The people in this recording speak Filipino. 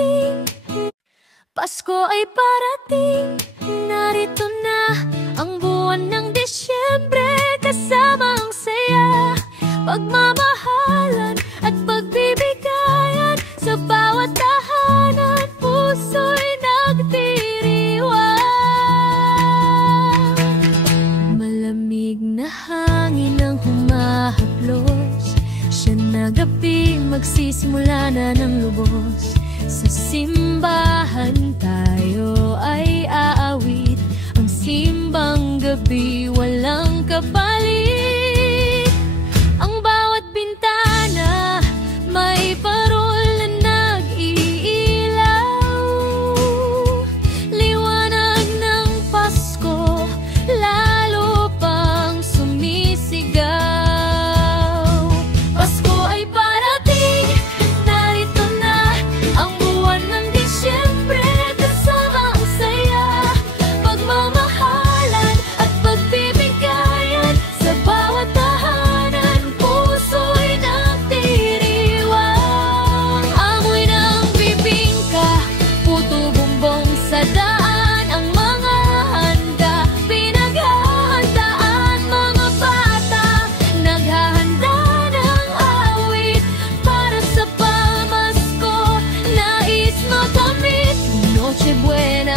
parating, Pasko ay parating. Narito na ang buwan ng Disyembre, kasama ang saya, pagmamahalan at pagbibigayan. Sa bawat tahanan, puso'y nagdiriwang. Malamig na hangin ang humahaplos, siya na gabi magsisimula na ng lubos. Sa simbahan tayo ay aawit, ang simbang gabi walang kapalit. Ang bawat bintana may parol na nag-iilaw, liwanag ng Pasko lalo pang sumisigaw. Pasko ay parating, narito na ang buwan ng Disyembre, kasama ang saya, pagmamahalan at pagbibigayan. Sa bawat tahanan, puso'y nagdiriwang. Amoy ng bibingka, puto bumbong sa daan, ang mga handa pinaghahandaan. Mga bata naghahanda ng awit para sa pamasko, nais makamit Noche Buena